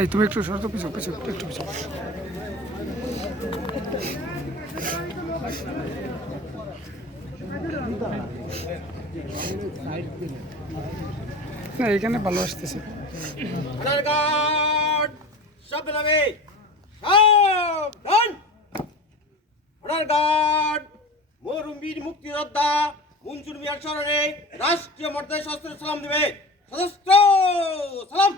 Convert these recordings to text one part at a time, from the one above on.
এই তুমি একটু সরো তো, পিছু পিছু একটু পিছু। না এখানে ভালো আসতেছে। মরুবীর মুক্তিযোদ্ধা মনসুর মিয়ার স্মরণে রাষ্ট্রীয় মর্যাদায় সশস্ত্র সালাম দেবে। সশস্ত্র সালাম।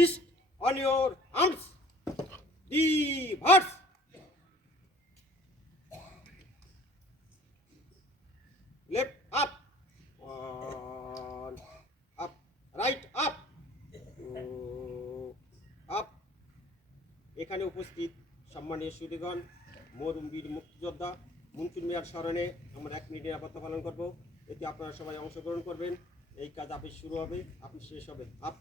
East on your arms. Reverse. Left up. One. Up. Right up. Two. Up. এখানে উপস্থিত সম্মানীয় সুধীগণ, মরুবীর মুক্তিযোদ্ধা মনসুর মিয়ার স্মরণে আমরা 1 মিনিট নিরাপত্তা পালন করব। এতে আপনারা সবাই অংশগ্রহণ করবেন। এই কাজ আপনি শুরু হবে, আপনি শেষ হবে। আপ।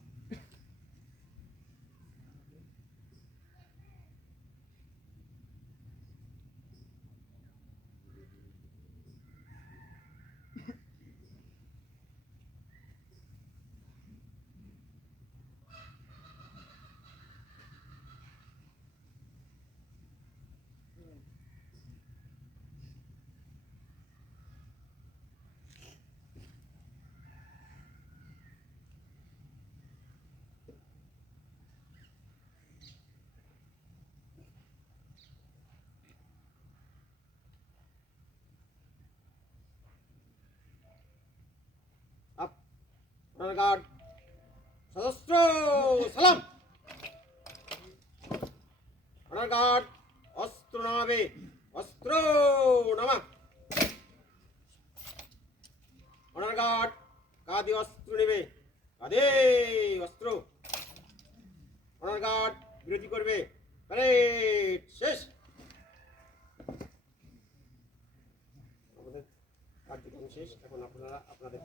আপ। Honour guard. সশস্ত্র সালাম। Honour guard. অস্ত্র নামাবে। অস্ত্র নামা। Honour guard. কাঁধে অস্ত্র নেবে। কাঁধে অস্ত্র। অনার গার্ড বিরতি করবে। প্যারেড শেষ। আমাদের কার্যক্রম শেষ। এখন আপনারা আপনাদের